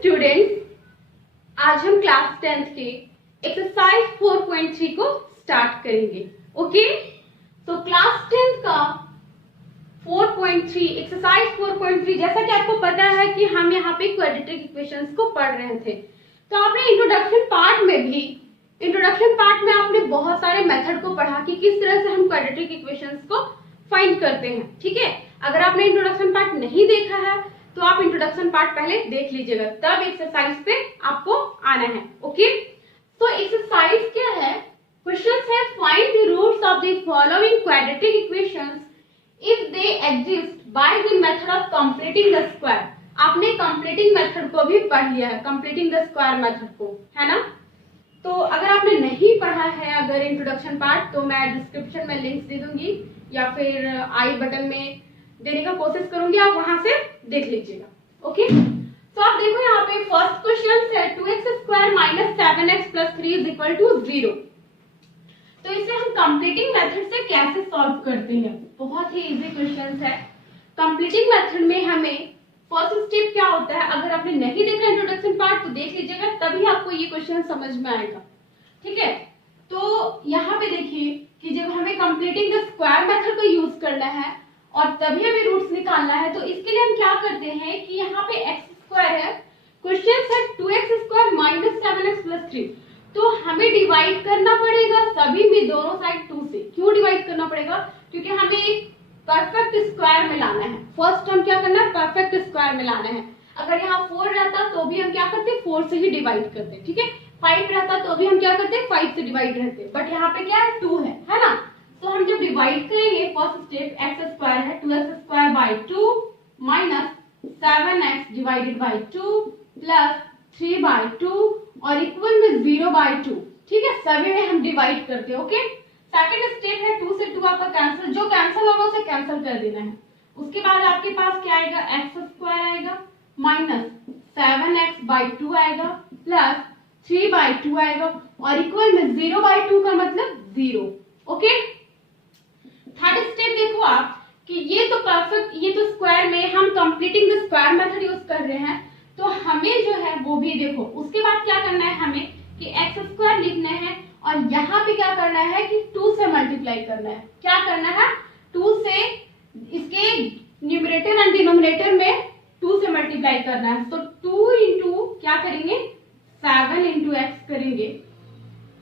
Students, आज हम class 10th के एक्सरसाइज 4.3 को स्टार्ट करेंगे। ओके, तो क्लास 10th का 4.3 एक्सरसाइज 4.3, जैसा कि आपको पता है कि हम यहाँ पे क्वाड्रेटिक इक्वेशंस को पढ़ रहे थे। तो आपने इंट्रोडक्शन पार्ट में आपने बहुत सारे मेथड को पढ़ा कि किस तरह से हम क्वाड्रेटिक इक्वेशंस को फाइंड करते हैं। ठीक है, अगर आपने इंट्रोडक्शन पार्ट नहीं देखा है तो आप इंट्रोडक्शन पार्ट पहले देख लीजिएगा, तब एक्सरसाइज पे आपको आना है। ओके, तो एक्सरसाइज क्या है? क्वेश्चन है find the roots of the following quadratic equations if they exist by the method of completing the square. आपने कंप्लीटिंग मेथड को भी पढ़ लिया है, कंप्लीटिंग द स्क्वायर मेथड को, है ना? तो अगर आपने नहीं पढ़ा है अगर इंट्रोडक्शन पार्ट, तो मैं डिस्क्रिप्शन में लिंक्स दे दूंगी या फिर आई बटन में देने का कोशिश करूंगी, आप वहां से देख लीजिएगा। ओके, तो आप देखो यहाँ पे फर्स्ट क्वेश्चन है 2x² - 7x + 3 = 0। तो इसे हम कंप्लीटिंग मेथड से कैसे सॉल्व करते हैं? बहुत ही इजी क्वेश्चन है। कंप्लीटिंग मेथड में हमें फर्स्ट स्टेप क्या होता है, अगर आपने नहीं देखा इंट्रोडक्शन पार्ट तो देख लीजिएगा, तभी आपको ये क्वेश्चन समझ में आएगा। ठीक है, तो यहाँ पे देखिए कि जब हमें कंप्लीटिंग द स्क्वायर मेथड को यूज करना है और तभी हमें रूट्स निकालना है, तो इसके लिए हम क्या करते हैं कि यहाँ पे x² है, क्वेश्चन है 2x² - 7x + 3। तो हमें डिवाइड करना पड़ेगा सभी में, दोनों साइड 2 से। क्यों डिवाइड करना पड़ेगा? क्योंकि हमें एक परफेक्ट स्क्वायर में लाना है। फर्स्ट हम क्या करना है, परफेक्ट स्क्वायर में लाना है। अगर यहाँ 4 रहता तो भी हम क्या करते, 4 से ही डिवाइड करते। ठीक है, 5 रहता तो भी हम क्या करते, 5 से डिवाइड रहते। बट यहाँ पे क्या है, 2 है ना? तो हम जब डिवाइड करेंगे, फर्स्ट स्टेप x² है 2x² / 2 - 7x / 2 + 3/2 और इक्वल में 0/2। ठीक है, सभी में हम डिवाइड करते हैं। ओके, सेकंड स्टेप है 2 से 2 आपका कैंसिल, जो कैंसिल होगा उसे कैंसिल कर देना है। उसके बाद आपके पास क्या आएगा, x² आएगा - 7x/2 आएगा + 3/2 आएगा और इक्वल में 0/2 का मतलब 0। ओके, थर्ड स्टेप देखो आप कि ये तो परफेक्ट, ये तो स्क्वायर में हम completing the square method use कर रहे हैं, तो हमें जो है वो भी देखो। उसके बाद क्या करना है हमें कि x² लिखना है और यहाँ पे क्या करना है कि 2 से मल्टीप्लाई करना है। क्या करना है, 2 से इसके न्यूमरेटर एंड डिनोमिनेटर में 2 से मल्टीप्लाई करना है। तो 2 इंटू क्या करेंगे, 7 इंटू x करेंगे,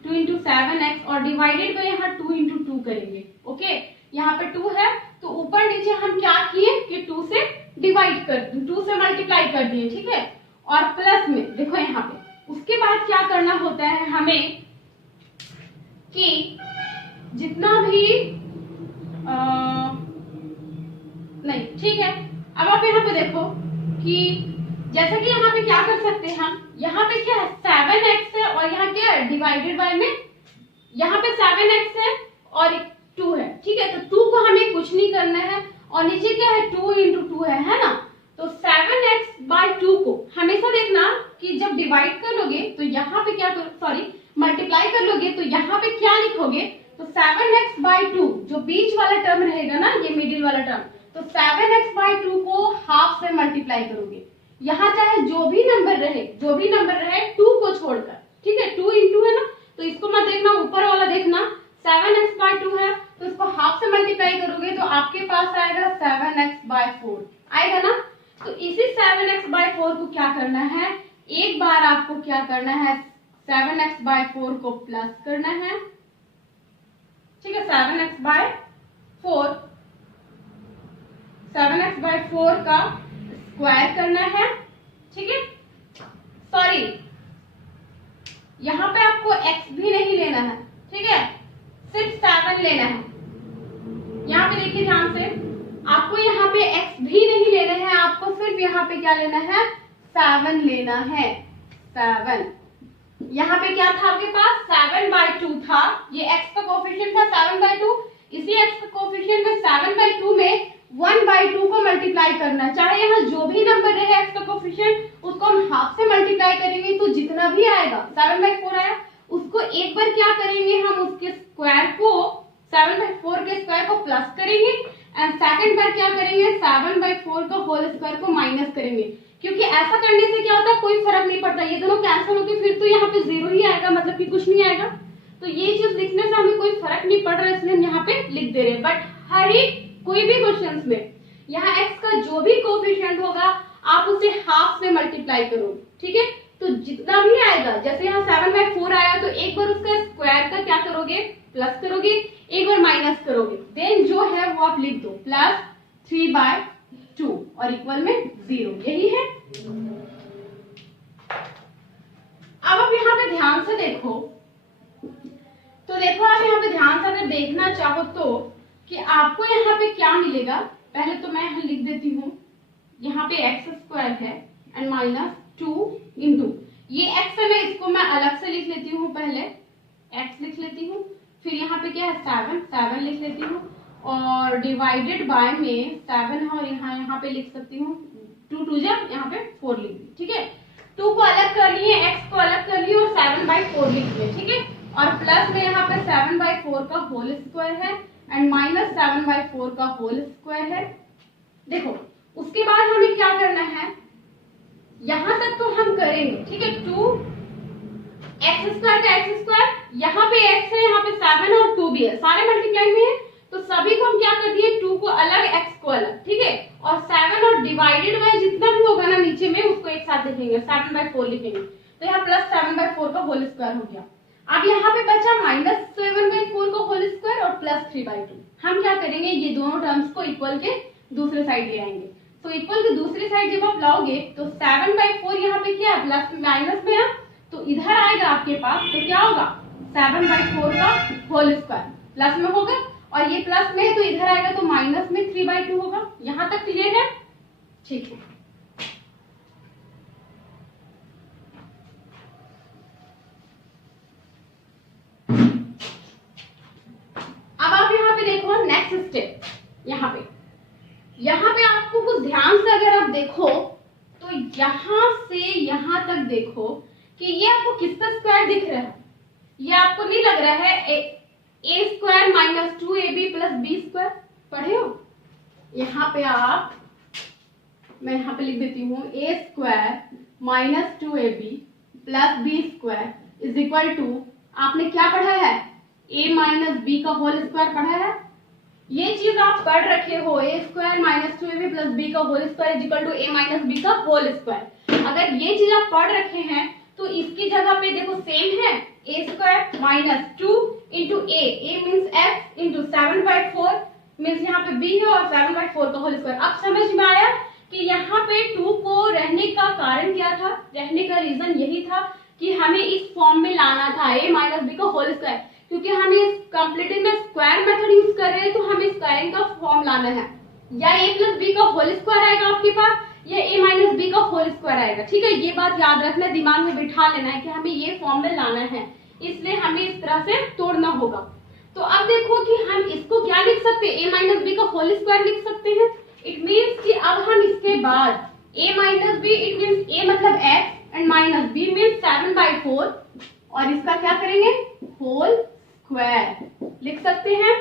2 इंटू 7x और डिवाइडेड बाय यहाँ 2 इंटू 2 करेंगे। ओके, यहाँ पे 2 है तो ऊपर नीचे हम क्या किए कि 2 से डिवाइड कर, 2 से मल्टीप्लाई कर दिए। ठीक है, और प्लस में देखो यहाँ पे उसके बाद क्या करना होता है हमें कि जितना भी नहीं, ठीक है, अब आप यहाँ पे देखो कि जैसा कि यहाँ पे क्या कर सकते हैं हम, यहाँ पे क्या है 7x है और यहाँ क्या है डिवाइडेड बाय में यहाँ पे 7x है और 2 है। ठीक है, तो 2 को हमें कुछ नहीं करना है और नीचे क्या है 2 इंटू 2 है ना? तो 7x/2 को हमेशा देखना कि जब डिवाइड कर लोगे तो यहाँ पे क्या करो, सॉरी मल्टीप्लाई कर लोगे तो यहाँ पे क्या लिखोगे, तो 7x/2 जो बीच वाला टर्म रहेगा ना, ये मिडिल वाला टर्म, तो 7x/2 को हाफ से मल्टीप्लाई करोगे। यहाँ चाहे जो भी नंबर रहे 2 को छोड़कर। ठीक है, 2 इंटू है ना, तो इसको मत देखना, ऊपर वाला देखना। 7x/2 है तो इसको हाफ से मल्टीप्लाई करोगे तो आपके पास आएगा 7x/4 आएगा ना? तो इसी 7x/4 को क्या करना है, एक बार आपको क्या करना है 7x/4 को प्लस करना है। ठीक है, 7x/4 का स्क्वायर करना है। ठीक है, सॉरी यहाँ पे आपको x भी नहीं लेना है। ठीक है, सिर्फ 7 लेना है। यहाँ पे देखिए ध्यान से, आपको यहाँ पे x भी नहीं लेना है, आपको सिर्फ यहाँ पे क्या लेना है, 7 लेना है। 7 यहाँ पे क्या था आपके पास, 7/2 था, ये x का कोफिशिएंट था 7/2। इसी x का कोफिशिएंट में 7/2 में 1/2 को मल्टीप्लाई करना, चाहे यहाँ जो भी नंबर रहे x का कोफिशिएंट उसको हम हाफ से मल्टीप्लाई करेंगे तो जितना भी आएगा 7/4 आया, उसको एक बार क्या करेंगे हम उसके स्क्वायर को 7/4 के स्क्वायर को प्लस करेंगे एंड सेकंड बार क्या करेंगे 7/4 का होल स्क्वायर को माइनस करेंगे। क्योंकि ऐसा करने से क्या होता है, कोई फर्क नहीं पड़ता, ये दोनों कैंसिल होके फिर तो यहाँ पे 0 ही आएगा, मतलब कि कुछ नहीं आएगा। तो ये चीज लिखने से हमें कोई फर्क नहीं पड़ रहा, इसलिए हम यहाँ पे लिख दे रहे हैं। बट हर एक कोई भी क्वेश्चन में यहाँ x का जो भी कोफिशिएंट होगा आप उसे हाफ से मल्टीप्लाई करोगे, ठीक है। तो जितना भी आएगा, जैसे यहाँ 7/4 आया तो एक बार उसका स्क्वायर का क्या करोगे, प्लस करोगे, एक बार माइनस करोगे, देन जो है वो आप लिख दो प्लस 3/2 और इक्वल में 0, यही है। अब आप यहाँ पे ध्यान से देखो, तो देखो आप यहाँ पे ध्यान से अगर देखना चाहो तो कि आपको यहाँ पे क्या मिलेगा। पहले तो मैं यहाँ लिख देती हूँ, यहाँ पे x² है एंड -2 इंटू ये x है, मैं इसको मैं अलग से लिख लेती हूँ, पहले x लिख लेती हूँ, फिर यहाँ पे क्या है 7 लिख लेती हूँ और डिवाइडेड बाय में 7 है और यहाँ पे लिख सकती हूँ 2 जा यहाँ पे 4 लिख दी, ठीक है। 2 को अलग कर लिए, x को अलग कर लिए और 7/4 लिख लिए, ठीक है। और प्लस में यहाँ पे 7/4 का होल स्क्वायर है एंड -7/4 का होल स्क्वायर है। देखो उसके बाद हमें क्या करना है, यहां तक तो हम करेंगे, ठीक है। 2x² का x², यहाँ पे x है, यहाँ पे 7 और 2 भी है, सारे मल्टीप्लाई में है, तो सभी को हम क्या कर दिए, 2 को अलग x को अलग, ठीक है। और 7 और डिवाइडेड बाय जितना भी होगा ना नीचे में उसको एक साथ लिखेंगे, 7/4 लिखेंगे, तो यहाँ प्लस 7/4 का होल स्क्वायर हो गया। अब यहाँ पे बचा -7/4 का होल स्क्वायर और प्लस 3/2। हम क्या करेंगे, ये दोनों टर्म्स को इक्वल के दूसरे साइड ले आएंगे। तो इक्वल के दूसरी साइड जब आप लाओगे तो 7/4 यहाँ पे क्या है, प्लस माइनस में है, तो इधर आएगा आपके पास, तो क्या होगा 7/4 का होल स्क्वायर प्लस में होगा और ये प्लस में है तो इधर आएगा तो माइनस में 3/2 होगा। यहाँ तक क्लियर है, ठीक है। अब आप यहाँ पे देखो नेक्स्ट स्टेप, यहाँ पे आपको कुछ ध्यान से अगर आप देखो तो यहाँ से यहाँ तक देखो कि ये आपको किसका स्क्वायर दिख रहा है, ये आपको नहीं लग रहा है a² - 2ab + b², पढ़े हो। यहाँ पे आप, मैं यहाँ पे लिख देती हूँ a² - 2ab + b² = आपने क्या पढ़ा है, a - b का होल स्क्वायर पढ़ा है। ये चीज आप पढ़ रखे हो, a² - 2ab + b का होल स्क्वायर = a - b का होल स्क्वायर। अगर ये चीज आप पढ़ रखे हैं तो इसकी जगह पे देखो सेम है, a² - 2 into a means x into 7/4 means यहाँ पे b है और 7/4 का होल स्क्वायर। अब समझ में आया कि यहाँ पे 2 को रहने का कारण क्या था, रहने का रीजन यही था कि हमें इस फॉर्म में लाना था a - b का होल स्क्वायर, क्योंकि हम इस कंप्लीटिंग में स्क्वायर मेथड यूज कर रहे हैं तो हमें स्क्वायरिंग का फॉर्म लाना है, या a + b का होल स्क्वायर आएगा आपके पास या a - b का होल स्क्वायर आएगा, ठीक है। ये बात याद रखना, दिमाग में बिठा लेना है कि हमें ये फॉर्म में लाना है, इसलिए हमें इस तरह से तोड़ना होगा। तो अब देखो कि हम इसको क्या लिख सकते हैं, a - b का होल स्क्वायर लिख सकते हैं। इट मीन्स कि अब हम इसके बाद a - b, it means a मतलब x एंड -b मीन्स 7/4 और इसका क्या करेंगे, होल स्क्वायर लिख सकते हैं।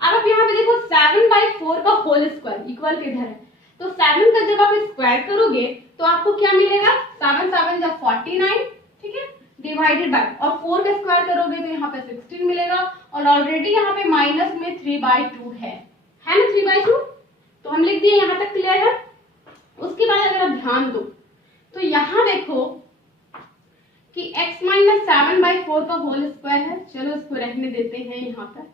अब आप यहाँ पे देखो 7/4 का होल स्क्वायर इक्वल किधर है, तो 7 का जब आप स्क्वायर करोगे तो आपको क्या मिलेगा, 7 7 = 49, ठीक है, डिवाइडेड बाय, और 4 का स्क्वायर करोगे तो यहाँ पे 16 मिलेगा और ऑलरेडी यहाँ पे माइनस में 3/2 है ना, 3/2, तो हम लिख दिए, यहाँ तक क्लियर है। उसके बाद अगर आप ध्यान दो तो यहाँ देखो कि x - 7/4 का होल स्क्वायर है, चलो इसको रहने देते हैं यहाँ पर।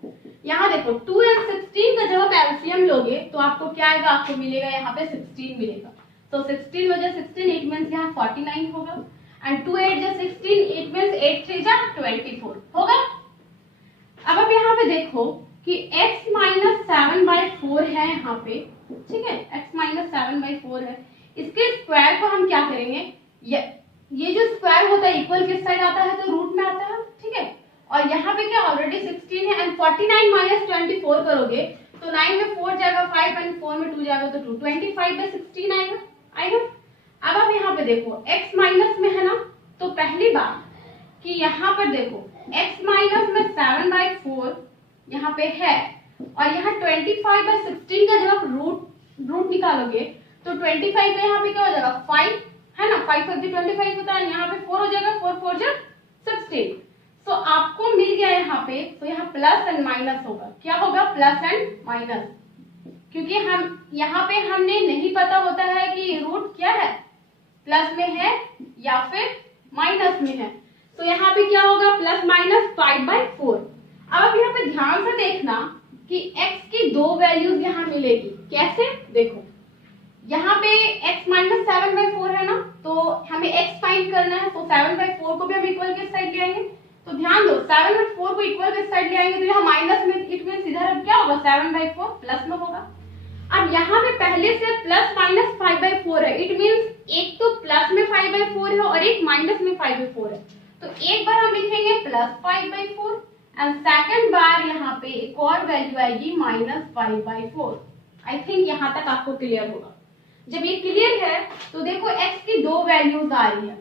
यहाँ देखो 2 और 16 का जब आप एलसीएम लोगे तो आपको क्या आएगा, आपको मिलेगा यहाँ पे 16 मिलेगा, तो 16 वजह 16 इट मीन्स यहाँ 49 होगा एंड 2 8 जा 16 इट मीन्स 8 3 जा 24 होगा। अब आप यहाँ पे देखो कि x - 7/4 है यहाँ पे, ठीक है, x - 7/4 है, इसके स्क्वायर को हम क्या करेंगे, ये जो स्क्वायर होता है इक्वल किस साइड आता है, तो रूट में आता है, ठीक है। और यहाँ पे क्या ऑलरेडी 16 है एंड 49 - 24 करोगे तो 9 में 4 जाएगा 5 एंड 4 में 2 जाएगा तो 2, 25/16 आएगा। अब आप यहाँ पे देखो x माइनस में है ना, तो पहली बात कि यहाँ पर देखो x माइनस में 7/4 यहाँ पे है और यहाँ 25/16 का जब आप रूट निकालोगे तो 25 का यहाँ पे क्या हो जाएगा 5 है ना, 5 5 25 होता है, यहाँ पे 4 हो जाएगा, 4 4 जा 16। तो आपको मिल गया यहाँ पे, तो यहाँ प्लस एंड माइनस होगा, क्या होगा, प्लस एंड माइनस, क्योंकि हम यहाँ पे हमने नहीं पता होता है कि रूट क्या है, प्लस में है या फिर माइनस में है। तो यहाँ पे क्या होगा, प्लस माइनस 5/4। अब यहाँ पे ध्यान से देखना कि x की दो वैल्यूज यहाँ मिलेगी, कैसे, देखो यहाँ पे x माइनस 7/4 है ना, तो हमें x फाइंड करना है, तो 7/4 को भी हम इक्वल के साइड ले आएंगे। तो ध्यान दो, 7/4 को इक्वल के साइड ले आएंगे तो यहाँ माइनस में, इट मीन इधर क्या होगा, 7/4 प्लस में होगा। अब यहाँ पे पहले से प्लस माइनस 5/4 है, इट मीन्स एक तो प्लस में 5/4 है और एक माइनस में 5/4 है। तो एक बार हम लिखेंगे प्लस 5/4 एंड सेकंड बार यहाँ पे एक और वैल्यू आएगी माइनस 5/4। आई थिंक यहाँ तक आपको क्लियर होगा। जब ये क्लियर है तो देखो x की दो वैल्यूज आ रही है,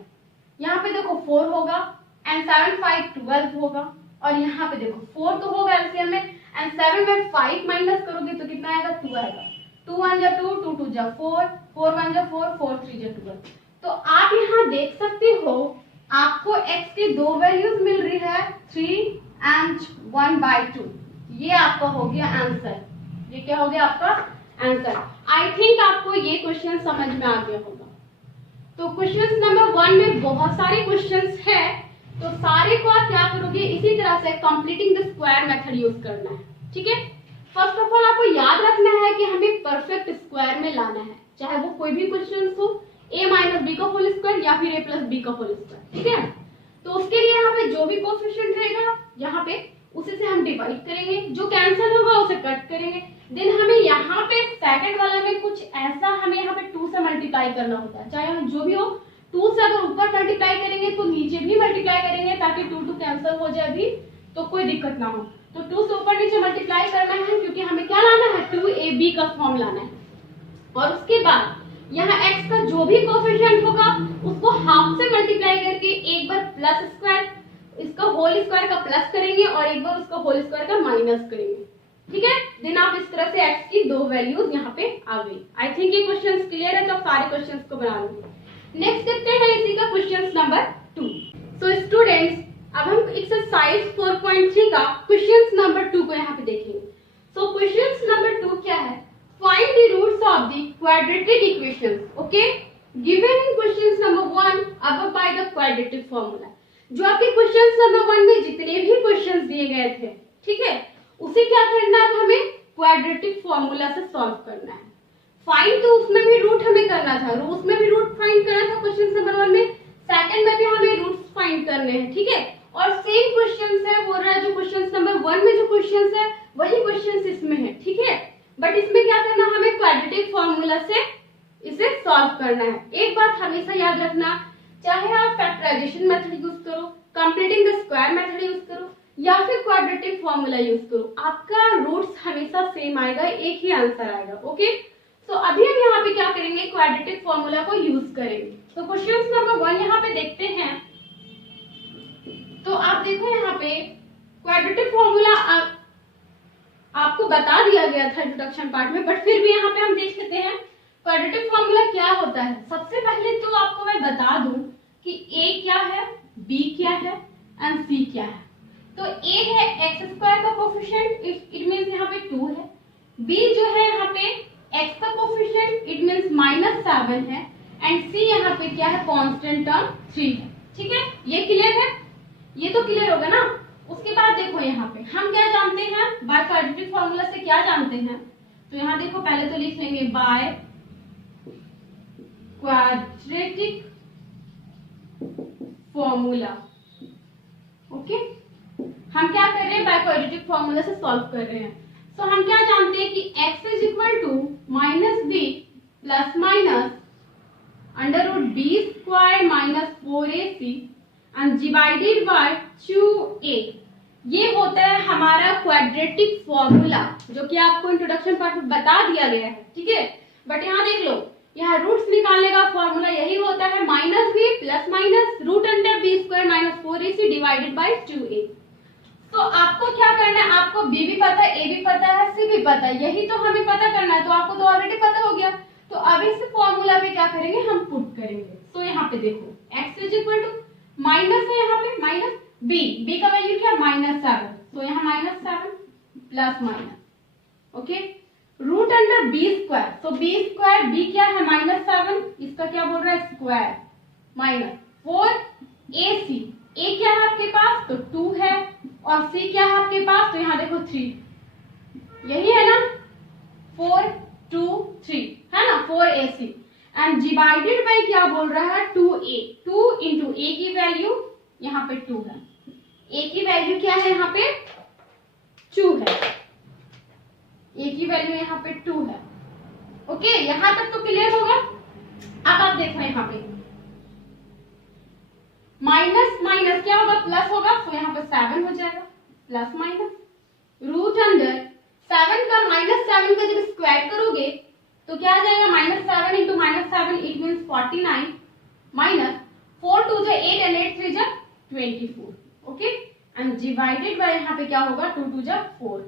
यहाँ पे देखो 4 होगा एंड 7 5 12 होगा, और यहाँ पे देखो 4 तो होगा एलसीएम में, एंड 7 में 5 माइनस करोगे तो कितना आएगा, 2 आएगा। 2 1 जा 2, 2 2 जा 4, 4 1 जा 4, 4 3 जा 12। तो आप यहाँ देख सकते हो आपको x की दो वैल्यूज मिल रही है, 3 एंड 1/2। ये आपका हो गया आंसर, ये क्या हो गया आपका आंसर। आई थिंक आपको ये क्वेश्चन समझ में आ गया होगा। तो क्वेश्चन नंबर 1 में बहुत सारे क्वेश्चंस है, तो सारे को आप क्या करोगे, इसी तरह से completing the square method use करना है, ठीक है। फर्स्ट ऑफ ऑल आपको याद रखना है कि हमें परफेक्ट स्क्वायर में लाना है, चाहे वो कोई भी क्वेश्चन हो, a माइनस बी का होल स्क्वायर या फिर a प्लस बी का होल स्क्वायर, ठीक है। तो उसके लिए यहाँ पे जो भी कोएफिशिएंट रहेगा यहाँ पे उसी से हम डिवाइड करेंगे, जो कैंसिल होगा उसे कट करेंगे। देन हमें यहाँ पे सेकंड वाला में कुछ ऐसा हमें यहाँ पे 2 से मल्टीप्लाई करना होता है, चाहे हम जो भी हो 2 से अगर ऊपर मल्टीप्लाई करेंगे तो नीचे भी मल्टीप्लाई करेंगे, ताकि 2 2 कैंसिल हो जाए भी तो कोई दिक्कत ना हो। तो 2 से ऊपर नीचे मल्टीप्लाई करना है, क्योंकि हमें क्या लाना है, 2ab का फॉर्म लाना है। और उसके बाद यहाँ x का जो भी कोएफिशिएंट होगा उसको हाफ से मल्टीप्लाई करके एक बार प्लस स्क्वायर, इसका होल स्क्वायर का प्लस करेंगे और एक बार उसका होल स्क्वायर का माइनस करेंगे, ठीक है। देन आप इस तरह से x की दो वैल्यूज यहाँ पे आ गई। आई थिंक ये क्वेश्चंस क्लियर है, तो आप सारे क्वेश्चंस को बना लेंगे। नेक्स्ट देखते हैं इसी का क्वेश्चन नंबर 2। सो स्टूडेंट्स, अब हम एक्सरसाइज 4.3 का क्वेश्चन नंबर 2 को यहाँ पे देखेंगे। सो क्वेश्चन नंबर 2 क्या है, find the roots of the quadratic equations, okay, given in question number 1 above by the quadratic formula. जो आपके क्वेश्चन नंबर 1 में जितने भी क्वेश्चंस दिए गए थे, ठीक है, उसे क्या करना है, हमें क्वाड्रेटिक फार्मूला से सॉल्व करना है। फाइंड तो उसमें भी रूट हमें करना था, उसमें भी रूट फाइंड करना था क्वेश्चन नंबर 1 में, सेकंड में भी हमें रूट्स फाइंड करने हैं, ठीक है। और सेम क्वेश्चंस है, बोल रहा है जो क्वेश्चन नंबर 1 में जो क्वेश्चंस है वही क्वेश्चंस इसमें है, ठीक है। बट इसमें क्या करना, हमें क्वाड्रेटिक फार्मूला से इसे सॉल्व करना है। एक बात हमेशा याद रखना, चाहे आप फैक्टराइजेशन मेथड यूज करो, completing the square method use करो या फिर क्वाड्रेटिक फार्मूला यूज करो, आपका रूट्स हमेशा सेम आएगा, एक ही आंसर आएगा, ओके। तो अभी हम यहाँ पे क्या करेंगे, क्वाड्रेटिक फार्मूला को यूज करेंगे। तो क्वेश्चन नंबर 1 यहाँ पे देखते हैं। तो आप देखो यहाँ पे क्वाड्रेटिक फार्मूला आपको बता दिया गया था इंट्रोडक्शन पार्ट में, बट फिर भी यहाँ पे हम देख लेते हैं क्वाड्रेटिक फार्मूला क्या होता है। सबसे पहले तो आपको मैं बता दूं कि a क्या है, b क्या है एंड c क्या है। तो a है x स्क्वायर का कोएफिशिएंट, इट मींस यहाँ पे 2 है। b जो है यहाँ पे x का कोएफिशिएंट, इट मींस -7 है, एंड c यहाँ पे क्या है, कांस्टेंट टर्म 3 है, ठीक है। ये क्लियर है, ये तो क्लियर होगा ना। उसके बाद देखो यहाँ पे हम क्या जानते हैं, बाय क्वाड्रेटिक फार्मूला से क्या जानते हैं। तो यहाँ देखो पहले तो लिख लेंगे बाय क्वाड्रेटिक फॉर्मूला, ओके। हम क्या कर रहे हैं, बाय क्वाड्रेटिक फॉर्मूला से सॉल्व कर रहे हैं। तो हम क्या जानते हैं कि x is equal to -b plus minus √b² minus 4ac and divided by 2a। ये होता है हमारा क्वाड्रेटिक फॉर्मूला, जो कि आपको इंट्रोडक्शन पार्ट में बता दिया गया है, ठीक है। बट यहाँ देख लो, यहाँ रूट्स निकालने का फॉर्मूला यही होता है, -b plus minus √b² minus 4ac divided by 2a। तो आपको क्या करना है, आपको b भी पता है, a भी पता है, c भी पता है, यही तो हमें पता करना है। तो आपको तो ऑलरेडी पता हो गया। तो अब इस फॉर्मूला पे क्या करेंगे, हम पुट करेंगे। तो यहाँ पे देखो x is equal to minus है, यहाँ पे माइनस b का वैल्यू क्या -7, तो यहाँ -7 plus minus, okay, root under b square, तो बी स्क्वायर बी क्या है -7, इसका क्या बोल रहा है स्क्वायर, माइनस 4ac, ए क्या है आपके पास तो 2 है, और सी क्या है आपके पास तो यहाँ देखो 3, यही है ना 4 2 3 है ना 4ac, एंड डिवाइडेड बाय क्या बोल रहा है 2a, 2 इंटू ए की वैल्यू यहाँ पे 2 है, ए की वैल्यू क्या है यहाँ पे 2 है, ए की वैल्यू यहाँ पे 2 है, ओके, यहां तक तो क्लियर होगा। अब आप देखो यहाँ पे माइनस माइनस क्या होगा प्लस होगा, तो यहाँ पे 7 हो जाएगा, प्लस माइनस रूट अंडर 7 का -7 का जब स्क्वायर करोगे तो क्या आ जाएगा -7 इंटू -7 इट मीन्स 49 माइनस 4 2 जा 8 एंड 8 3 जा 24, ओके, एंड डिवाइडेड बाय यहाँ पे क्या होगा 2 2 जा 4,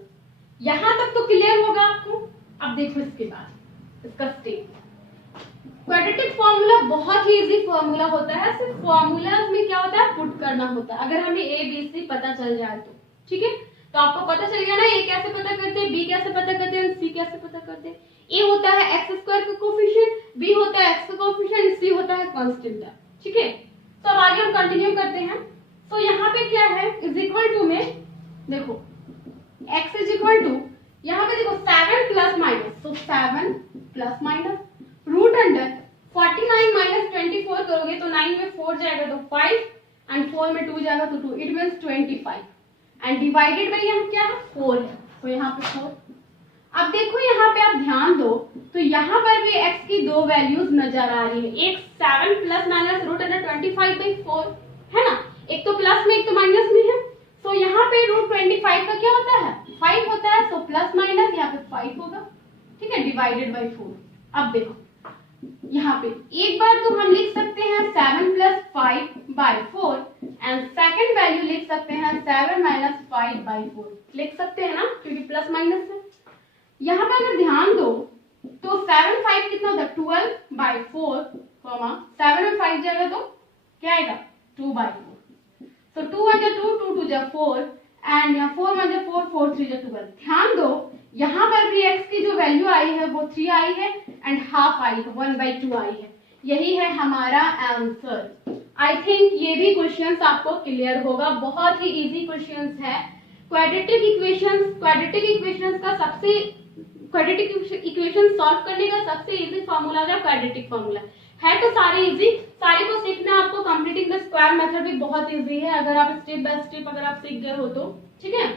यहां तक तो क्लियर होगा आपको। अब देखो इसके बाद इसका स्टेप, क्वाड्रेटिक फॉर्मूला बहुत ही इजी फॉर्मूला होता है, सिर्फ फॉर्मूलाज में क्या होता है पुट करना होता है, अगर हमें ए बी सी पता चल जाए तो ठीक है, तो आपको पता चल गया ना ए कैसे पता करते हैं, बी कैसे पता करते हैं, सी कैसे पता करते हैं। ए होता है एक्स स्क्वायर का कोफिशिएंट, बी होता है एक्स का कोफिशिएंट, सी होता है कांस्टेंट, ठीक है। तो अब आगे हम कंटिन्यू करते हैं। तो यहाँ पे क्या है इज इक्वल टू में देखो x इज इक्वल टू यहाँ पे देखो 7 प्लस माइनस, तो 7 plus minus root under 49 minus 24 करोगे तो 9 में 4 जाएगा तो 5 एंड 4 में 2 जाएगा तो 2, it means 25 and divided bye यहाँ क्या है 4 है, तो यहाँ पे 4। अब देखो यहाँ पे आप ध्यान दो तो यहाँ पर भी x की दो वैल्यूज नजर आ रही है, एक 7 प्लस माइनस रूट अंडर 25/4 है ना, एक तो प्लस में एक तो माइनस में है, तो यहाँ पे रूट 25 का क्या होता है 5 होता है, तो प्लस माइनस यहाँ पे 5 होगा, ठीक है, डिवाइडेड बाय 4। अब देखो यहाँ पे एक बार तो हम लिख सकते हैं 7 प्लस 5/4 एंड सेकंड वैल्यू लिख सकते हैं 7 माइनस 5/4, लिख सकते हैं ना क्योंकि प्लस माइनस है। यहाँ पे अगर ध्यान दो तो 7 5 कितना होता है 12/4, 7 में 5 जाएगा तो क्या आएगा 2/4, तो 2 1 जा 2 2 2 जा 4 एंड 4 1 जा 4 4 3 जा 12। ध्यान दो यहाँ पर भी x की जो वैल्यू आई है वो 3 आई है एंड हाफ आई है 1/2 आई है, यही है हमारा आंसर। आई थिंक ये भी क्वेश्चंस आपको क्लियर होगा, बहुत ही इजी क्वेश्चंस है। क्वाड्रेटिक इक्वेशंस का सबसे क्वाड्रेटिक इक्वेशन सॉल्व करने का सबसे इजी फार्मूला है क्वाड्रेटिक फार्मूला, है तो सारे इजी, सारे को सीखना आपको। कंप्लीटिंग द स्क्वायर मेथड भी बहुत इजी है अगर आप स्टेप बाय स्टेप अगर आप सीख गए हो तो, ठीक है।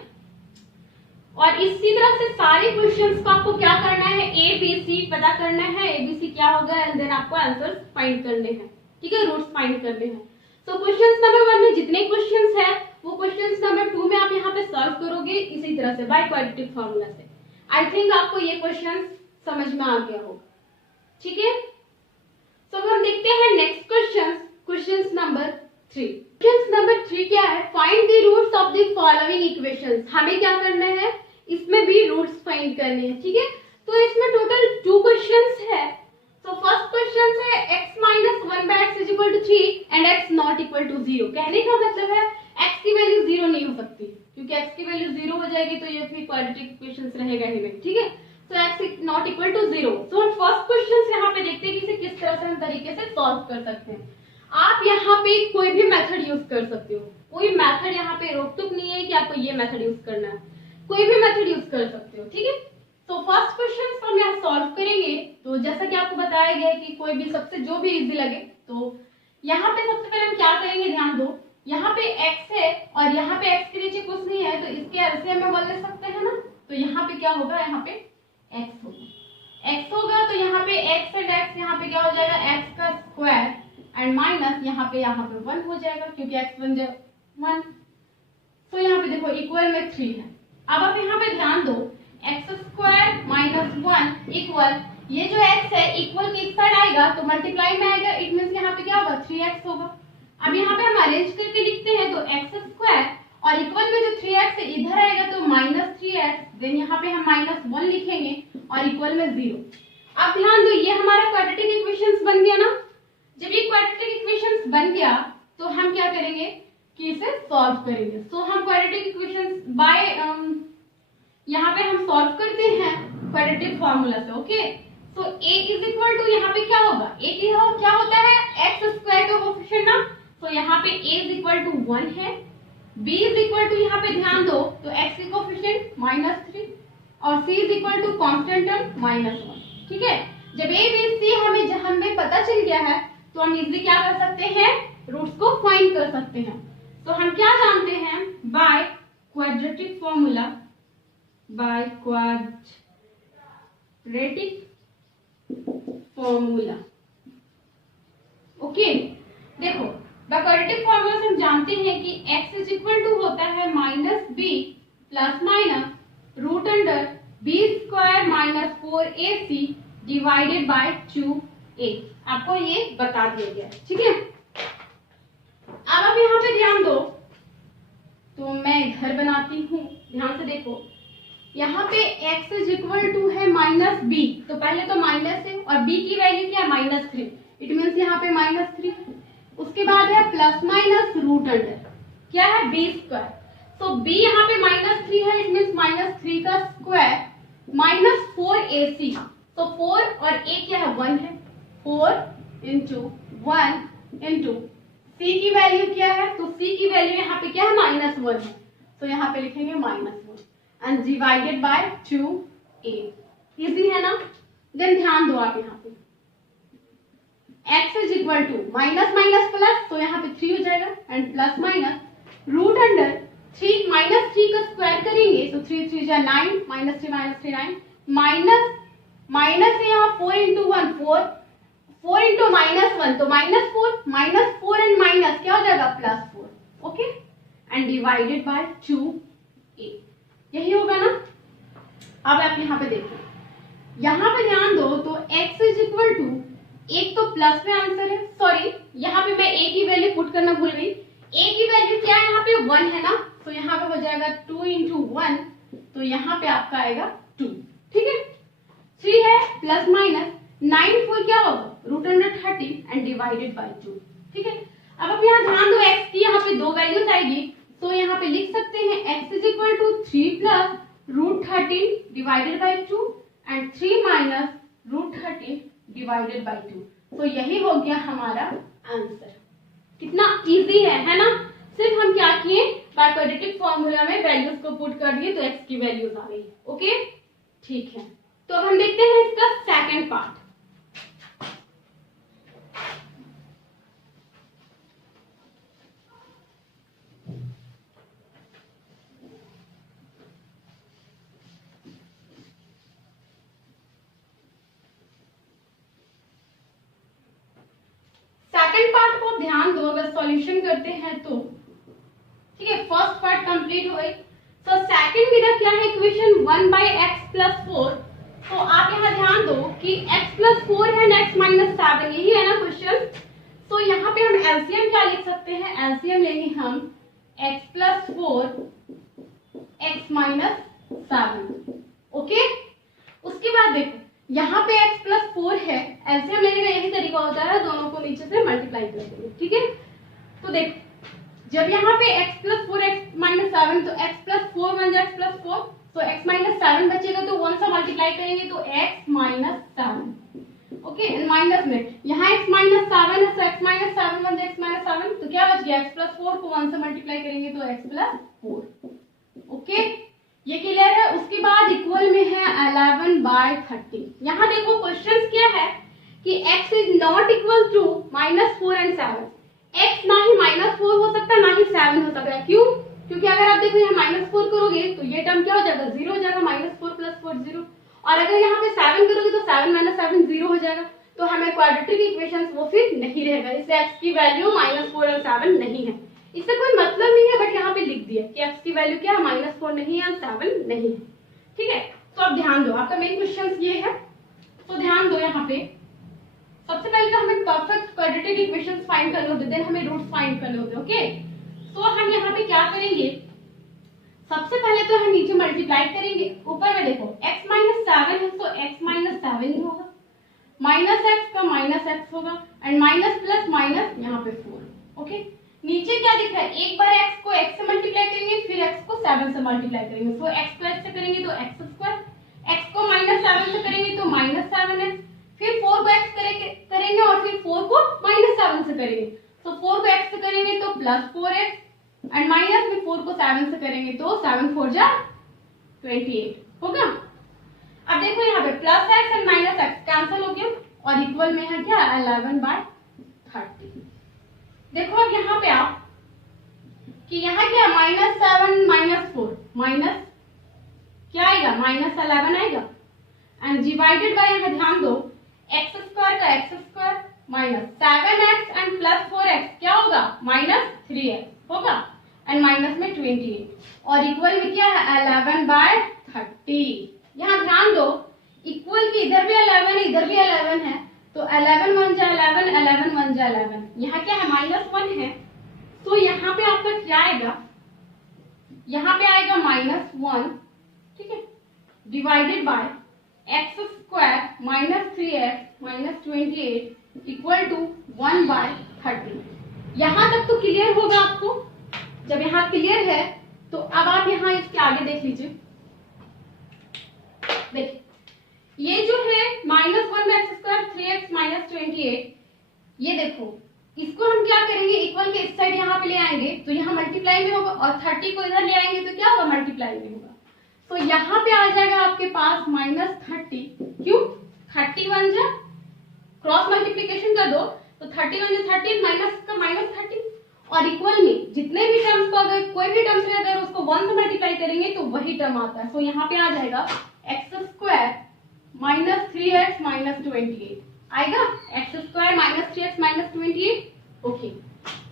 और इसी तरह से सारे क्वेश्चंस को आपको क्या करना है ए बी सी पता करना है, एबीसी क्या होगा एंड देन आपको आंसर्स फाइंड करने हैं, ठीक है, रूट्स फाइंड करने हैं। तो क्वेश्चंस नंबर 1 में जितने क्वेश्चंस है वो क्वेश्चंस नंबर 2 में आप यहाँ पे सॉल्व करोगे इसी तरह से बाय क्वाड्रेटिक फार्मूला से। आई थिंक आपको ये क्वेश्चंस समझ में आ गया होगा, ठीक है। तो हम देखते हैं next questions number 3। Questions number 3 क्या है, find the roots of the following equations. हमें क्या करना है इसमें भी रूट्स फाइंड करने हैं, ठीक है। तो इसमें टोटल 2 क्वेश्चंस है। तो फर्स्ट क्वेश्चन है x - 1/x = 3 एंड x ≠ 0। कहने का मतलब है x की वैल्यू 0 नहीं हो सकती, क्योंकि x की वैल्यू 0 हो जाएगी तो ये फिर क्वाड्रेटिक इक्वेशंस रहेगा ही नहीं, ठीक है। तो x ≠ 0। तो हम फर्स्ट क्वेश्चन यहाँ पे देखते हैं कि इसे किस तरह से हम तरीके से सॉल्व कर सकते हैं। आप यहाँ पे कोई भी मेथड यूज कर सकते हो, कोई मेथड यहाँ पे रोक टोक नहीं है कि आपको ये मेथड यूज करना है, कोई भी मेथड यूज कर सकते हो, ठीक है। तो फर्स्ट क्वेश्चन हम यहाँ सॉल्व करेंगे। तो जैसा कि आपको बताया गया है कि कोई भी सबसे जो भी इजी लगे, तो यहाँ पे सबसे पहले हम क्या करेंगे ध्यान दो, यहाँ पे x है और यहाँ पे x के नीचे कुछ नहीं है तो इसके एलसीएम में 1 ले सकते हैं ना, तो यहाँ पे क्या होगा, यहाँ पे x होगा तो यहाँ पे x एंड x यहाँ पे क्या हो जाएगा x का स्क्वायर एंड माइनस यहाँ पे 1 हो जाएगा क्योंकि x 1 जा 1, तो यहाँ पे देखो इक्वल में 3 है। अब आप यहाँ पे ध्यान दो x² - 1 इक्वल, ये जो x है इक्वल किस साइड आएगा तो मल्टीप्लाई में आएगा, इट मींस यहाँ पे क्या होगा 3x होगा। अब यहाँ पे हम अरेंज करके लिखते हैं तो x² और इक्वल में जो 3x है इधर आएगा तो -3x, देन यहाँ पे हम -1 लिखेंगे और इक्वल में 0। अब ध्यान दो ये हमारा क्वाड्रेटिक इक्वेशंस बन गया ना। जब ये क्वाड्रेटिक इक्वेशंस बन गया तो हम क्या करेंगे कि इसे सॉल्व करेंगे। सो हम क्वाड्रेटिक इक्वेशंस बाय यहाँ पे हम सॉल्व करते हैं क्वाड्रेटिक फॉर्मूला से। Okay, so a is equal to यहाँ पे क्या होगा, a की क्या होता है एक्स स्क्वायर का कोएफिशिएंट ना, तो यहाँ पे a इज इक्वल टू 1 है, b इज इक्वल टू यहाँ पे ध्यान दो तो x की कोएफिशिएंट -3 और c is equal to constant term -1। ठीक है, जब a b c हमें पता चल गया है तो हम इजीली क्या कर सकते हैं, रूट्स को फाइंड कर सकते हैं। तो हम क्या जानते हैं, by quadratic formula, by quadratic formula. Okay, देखो बाय क्वाड्रेटिक फॉर्मूला से हम जानते हैं कि x इज इक्वल टू होता है -b plus minus root under b square minus 4ac divided by 2a। आपको ये बता दिया गया है। ठीक है, अब आप यहाँ पे ध्यान दो तो मैं इधर बनाती हूँ, ध्यान से देखो यहाँ पे x इज इक्वल टू है -b, तो पहले तो माइनस है और b की वैल्यू क्या है -3, इट मीन्स यहाँ पे -3। उसके बाद है प्लस माइनस रूट अंडर क्या है b स्क्वायर, तो b यहाँ पे -3 है, इट मीन्स -3 का स्क्वायर -4ac, तो 4 और a क्या है 1 है, 4 इंटू 1 इंटू c की वैल्यू क्या है, तो c की वैल्यू यहाँ पे क्या है -1 है, तो यहाँ पे लिखेंगे -1 and divided by 2a। Easy है ना। देन ध्यान दो आप यहाँ पे x is equal to minus minus plus, तो यहाँ पे 3 हो जाएगा and plus minus root under 3 -3 का स्क्वायर करेंगे तो 3 3 जा 9 -3 9 माइनस माइनस है यहाँ 4 इंटू 1 4 4 इंटू -1 तो -4 एंड माइनस क्या हो जाएगा +4। Okay, and divided by 2a, यही होगा ना। अब आप यहाँ पे देखो, यहाँ पे ध्यान दो तो x इज इक्वल टू, एक तो प्लस में आंसर है, सॉरी यहाँ पे मैं a की वैल्यू पुट करना भूल गई, a की वैल्यू क्या है यहाँ पे 1 है ना, तो यहाँ पे हो जाएगा 2 इंटू 1, तो यहाँ पे आपका आएगा 2। ठीक है, 3 है प्लस माइनस 9 4 क्या होगा √30 एंड डिवाइडेड बाय 2। ठीक है, अब आप यहाँ ध्यान दो x की यहाँ पे 2 वैल्यूज आएगी, तो यहाँ पे लिख सकते हैं x is equal to 3 plus √30 divided by 2 and 3 minus √30 divided by 2। तो यही हो गया हमारा आंसर। कितना इजी है ना। सिर्फ हम क्या किए, बाय क्वाड्रेटिक फॉर्मूला में वैल्यूज को पुट कर दिए तो x की वैल्यूज आ गई। ओके, ठीक है, तो अब हम देखते हैं इसका सेकंड पार्ट। सेकंड पार्ट को ध्यान दो, अगर सॉल्यूशन करते हैं तो ठीक है, फर्स्ट पार्ट कंप्लीट हो गई। तो सेकंड मेरा क्या है, इक्वेशन 1/x + 4। तो आप यहाँ ध्यान दो कि x + 4 है ना x - 7, यही है ना क्वेश्चन। तो यहाँ पे हम एलसीएम क्या लिख सकते हैं, एलसीएम लेंगे हम x + 4 x - 7। ओके, उसके बाद देखो यहाँ पे x + 4 है, एलसीएम लेने का यही तरीका होता है, दोनों को नीचे से मल्टीप्लाई कर देंगे। ठीक है, तो देखो जब यहाँ पे x + 4 x - 7, तो x + 4 बन जाए x + 4, तो x - 7 बचेगा, तो 1 से मल्टीप्लाई करेंगे तो x - 7। ओके, माइनस में यहाँ x - 7 है, तो x - 7 बन जाए x - 7, तो क्या बच गया x + 4 को 1 से मल्टीप्लाई करेंगे तो x + 4। ओके, ये क्लियर है। उसके बाद इक्वल में है 11/30। यहाँ देखो क्वेश्चन क्या है कि x is not equal to -4 and 7। x ना ही -4 हो सकता ना ही 7 हो सकता। क्यों? क्योंकि अगर आप देखो यहाँ -4 करोगे तो ये टर्म क्या हो जाएगा 0 हो जाएगा, -4 + 4 0। और अगर यहाँ पे 7 करोगे तो 7 - 7 0 हो जाएगा, तो हमें क्वाड्रेटिक इक्वेशन वो फिर नहीं रहेगा। इससे x की वैल्यू -4 और 7 नहीं है, इससे कोई मतलब नहीं है, बट यहाँ पे लिख दिया कि x की वैल्यू क्या है -4 नहीं है और 7 नहीं है। ठीक है, तो अब ध्यान दो, आपका मेन क्वेश्चन ये है, तो ध्यान दो यहाँ पे सबसे पहले तो हमें परफेक्ट क्वाड्रेटिक इक्वेशंस फाइंड करने होते हैं, देन हमें रूट्स फाइंड करने होते हैं। ओके, तो हम यहाँ पे क्या करेंगे, सबसे पहले तो हम नीचे मल्टीप्लाई करेंगे, ऊपर में देखो x - 7 है तो x - 7 ही होगा, माइनस एक्स का माइनस एक्स होगा एंड माइनस प्लस माइनस यहाँ पे 4। ओके, नीचे क्या दिख रहा है, एक बार x को x से मल्टीप्लाई करेंगे, फिर x को 7 से मल्टीप्लाई करेंगे, सो x को x से करेंगे तो x स्क्वायर, x को माइनस 7 से करेंगे तो माइनस 7x, फिर 4 को x करेंगे और फिर 4 को माइनस 7 से करेंगे, तो 4 को x से करेंगे तो प्लस 4x एंड माइनस में 4 को 7 से करेंगे तो 7 4 जा 28 होगा। अब देखो यहाँ पे plus x and minus x cancel हो गया और इक्वल में है क्या 11/30। देखो अब यहाँ पे आप कि यहाँ क्या माइनस 7 माइनस 4 माइनस क्या आएगा माइनस 11 आएगा एंड डिवाइडेड बाय, यहाँ ध्यान दो एक्स स्क्वायर का x square minus 7x and plus 4x क्या होगा माइनस 3x होगा एंड माइनस में 28 और इक्वल में क्या है 11/30। यहाँ ध्यान दो इक्वल की इधर भी 11 है इधर भी 11 है, तो 11 1 जा 11 11 1 जा 11, यहाँ क्या है माइनस 1 है, तो यहाँ पे आपका क्या आएगा, यहाँ पे आएगा -1, ठीक है, divided by x square minus 3x minus 28 equal to 1/30। यहाँ तक तो क्लियर होगा आपको। जब यहाँ क्लियर है तो अब आप यहाँ इसके आगे देख लीजिए, देखिए ये जो है -1/x² 3x माइनस 28, ये देखो इसको हम क्या करेंगे इक्वल के इस साइड यहाँ पे ले आएंगे तो यहाँ मल्टीप्लाई में होगा और 30 को इधर ले आएंगे तो क्या होगा मल्टीप्लाई में होगा, तो यहाँ पे आ जाएगा आपके पास -30, क्यों 31 जा क्रॉस मल्टीप्लिकेशन कर दो तो 31 जा 30 माइनस का -30 और इक्वल में जितने भी टर्म्स को अगर कोई भी टर्म्स में अगर उसको 1 से मल्टीप्लाई करेंगे तो वही टर्म आता है, तो यहाँ पे आ जाएगा x² माइनस 3x माइनस 28 आएगा, x² minus 3x minus 28। Okay,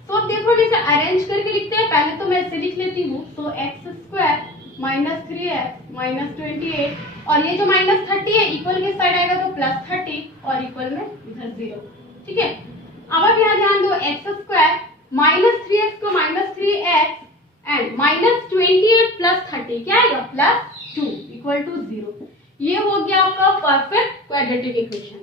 तो अब देखो जैसे अरेंज करके लिखते हैं, पहले तो मैं ऐसे लिख लेती हूँ, तो x² माइनस 3x माइनस 28 और ये जो -30 है इक्वल के साइड आएगा तो +30 और इक्वल में इधर 0, ठीक है। अब आप यहाँ ध्यान दो x² माइनस 3x को minus 3x and minus 28 plus 30 क्या आएगा +2 इक्वल टू 0। ये हो गया आपका परफेक्ट क्वाड्रेटिक इक्वेशन।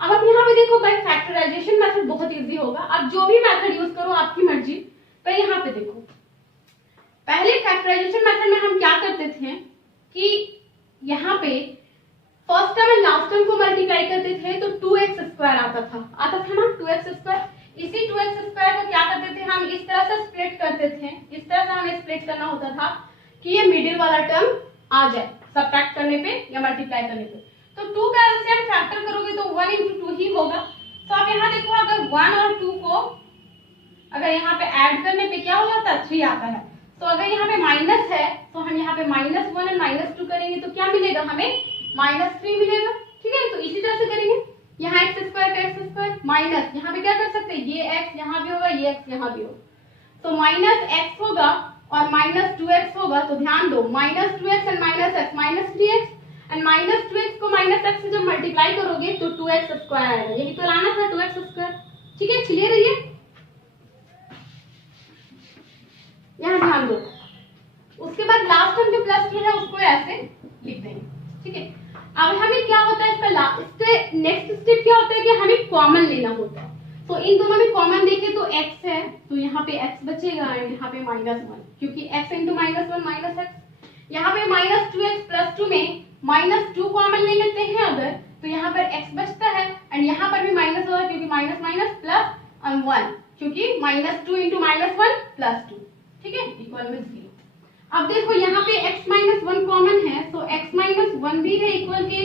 अब आप यहाँ पे देखो बाय फैक्टराइजेशन मेथड बहुत इजी होगा, आप जो भी मेथड यूज करो आपकी मर्जी। पर यहाँ पे देखो पहले फैक्टराइजेशन मेथड में हम क्या करते थे कि यहाँ पे first term and last term को मल्टीप्लाई करते थे तो 2x² आता था ना 2x²। इसी 2x² को क्या करते थे हम इस तरह से स्प्लिट करते थे, इस तरह से हमें स्प्लिट करना होता था कि ये मिडिल वाला टर्म आ जाए सब्ट्रैक्ट करने पे या मल्टीप्लाई करने पे। तो 2 का एलसीएम फैक्टर करोगे तो 1 × 2 ही होगा। तो आप यहाँ देखो अगर 1 और 2 को अगर यहाँ पे ऐड करने पे क्या हो जाता है 3 आता है, तो अगर यहाँ पे माइनस है तो हम यहाँ पे -1 और -2 करेंगे तो क्या मिलेगा हमें -3 मिलेगा, ठीक है। तो इसी तरह से करेंगे, यहाँ x² का x² माइनस यहाँ पे क्या कर सकते हैं ये x यहाँ भी होगा ये x यहाँ भी होगा, तो -x होगा और -2x होगा, तो ध्यान दो -2x and -x -3x and -2x को -x से जब मल्टीप्लाई करोगे तो 2x² आएगा, यही तो लाना था 2x², ठीक है। क्लियर है ये, यहाँ ध्यान दो। उसके बाद लास्ट टर्म जो +2 है उसको ऐसे लिख देंगे, ठीक है। अब हमें क्या होता है इसके नेक्स्ट स्टेप क्या होता है कि हमें कॉमन लेना होता है, तो इन दोनों में कॉमन देखें तो x है तो यहाँ पे x बचेगा एंड यहाँ पे -1 क्योंकि x × -1 -x, यहाँ पे -2x + 2 में -2 कॉमन ले लेते हैं अगर तो यहाँ पर x बचता है एंड यहाँ पर भी माइनस होगा क्योंकि -1 क्योंकि -2 × -1 + 2, ठीक है, इक्वल में 0। अब देखो यहाँ पे x - 1 कॉमन है तो x - 1 भी है इक्वल के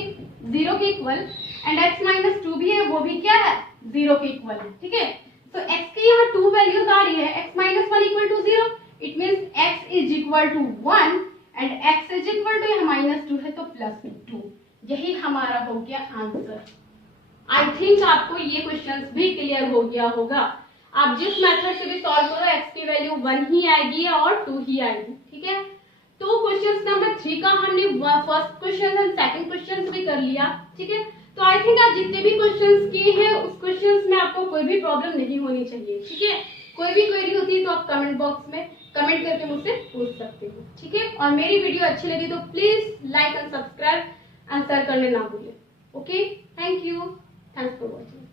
0 के इक्वल एंड x - 2 भी है वो भी क्या है 0 के इक्वल है, ठीक है। तो x की यहाँ 2 वैल्यूज आ रही है, x - 1 = 0, it means x = 1 and x यहाँ -2 है तो +2, यही हमारा हो गया आंसर। आई थिंक आपको ये क्वेश्चंस भी क्लियर हो गया होगा। आप जिस मेथड से भी सॉल्व करो x की वैल्यू 1 ही आएगी और 2 ही आएगी, ठीक है। तो क्वेश्चन नंबर 3 का हमने first question and second question भी कर लिया, ठीक है। तो आई थिंक आप जितने भी क्वेश्चंस किए हैं उस क्वेश्चंस में आपको कोई भी प्रॉब्लम नहीं होनी चाहिए, ठीक है। कोई भी क्वेरी होती है तो आप कमेंट बॉक्स में कमेंट करके मुझसे पूछ सकते हो, ठीक है। और मेरी वीडियो अच्छी लगी तो please like and subscribe and share करने ना भूलें। Okay, thank you. Thanks for watching.